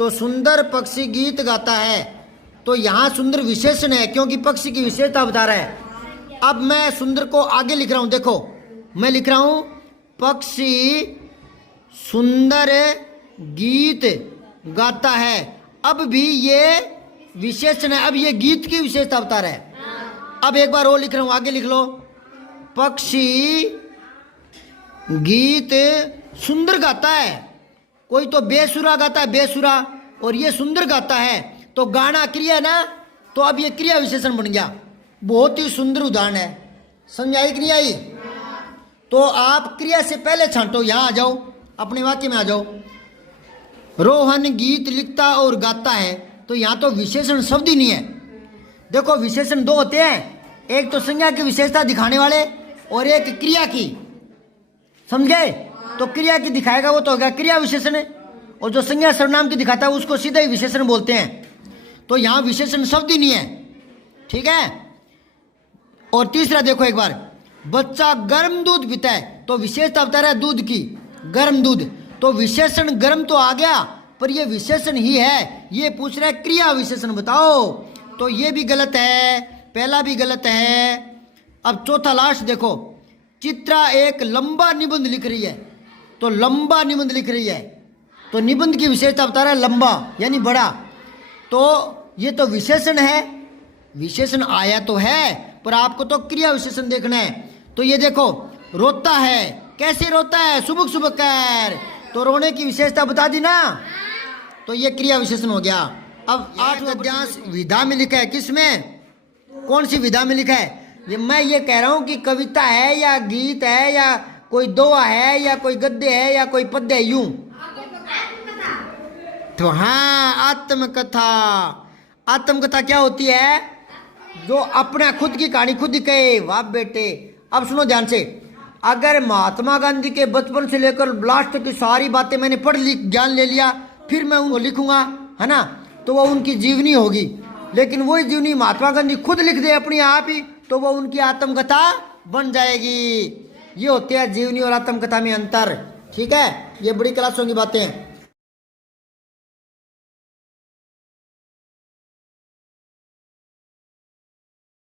तो सुंदर पक्षी गीत गाता है। तो यहाँ सुंदर विशेषण है क्योंकि पक्षी की विशेषता बता रहा है। अब मैं सुंदर को आगे लिख रहा हूँ, देखो मैं लिख रहा हूँ पक्षी सुंदर गीत गाता है। अब भी ये विशेषण है, अब ये गीत की विशेषता बता रहा है। अब एक बार और लिख रहा हूँ, आगे लिख लो, पक्षी गीत सुंदर गाता है। कोई तो बेसुरा गाता है, बेसुरा, और ये सुंदर गाता है, तो गाना क्रिया ना, तो अब ये क्रिया विशेषण बन गया। बहुत ही सुंदर उदाहरण है, समझ आई कि नहीं आई? तो आप क्रिया से पहले छांटो, यहाँ आ जाओ, अपने वाक्य में आ जाओ। रोहन गीत लिखता और गाता है, तो यहाँ तो विशेषण शब्द ही नहीं है। देखो विशेषण दो होते हैं, एक तो संज्ञा की विशेषता दिखाने वाले और एक क्रिया की, समझ गए? तो क्रिया की दिखाएगा वो तो हो गया क्रिया विशेषण है, और जो संज्ञा सर्वनाम की दिखाता है उसको सीधा ही विशेषण बोलते हैं। तो यहाँ विशेषण शब्द ही नहीं है, ठीक है। और तीसरा देखो एक बार, बच्चा गर्म दूध पीता है, तो विशेषता बता रहा है दूध की, गर्म दूध, तो विशेषण गर्म तो आ गया पर ये विशेषण ही है। ये पूछ रहा है क्रिया विशेषण बताओ, तो ये भी गलत है, पहला भी गलत है। अब चौथा लास्ट देखो, चित्रा एक लंबा निबंध लिख रही है, तो लंबा निबंध लिख रही है, तो निबंध की विशेषता बता रहा है लंबा यानी बड़ा, तो ये तो विशेषण है, विशेषण आया तो है पर आपको तो क्रिया विशेषण देखना है। तो ये देखो रोता है, कैसे रोता है, सुबह सुबह कर, तो रोने की विशेषता बता दी ना, तो ये क्रिया विशेषण हो गया। अब 8वां अध्याय विधा में लिखा है, किसमें, कौन सी विधा में लिखा है? मैं ये कह रहा हूं कि कविता है या गीत है या कोई दोहा है या कोई गद्य है या कोई पद्य है, यूं तो हाँ आत्मकथा। आत्मकथा क्या होती है? जो अपना खुद की कहानी खुद ही कहे। वाह बेटे, अब सुनो ध्यान से, अगर महात्मा गांधी के बचपन से लेकर लास्ट तक की सारी बातें मैंने पढ़ ली, ज्ञान ले लिया, फिर मैं उनको लिखूंगा, है ना, तो वो उनकी जीवनी होगी। लेकिन वही जीवनी महात्मा गांधी खुद लिख दे अपनी आप ही, तो वो उनकी आत्मकथा बन जाएगी। ये होते हैं जीवनी और आत्मकथा में अंतर, ठीक है। ये बड़ी क्लासों की बातें हैं।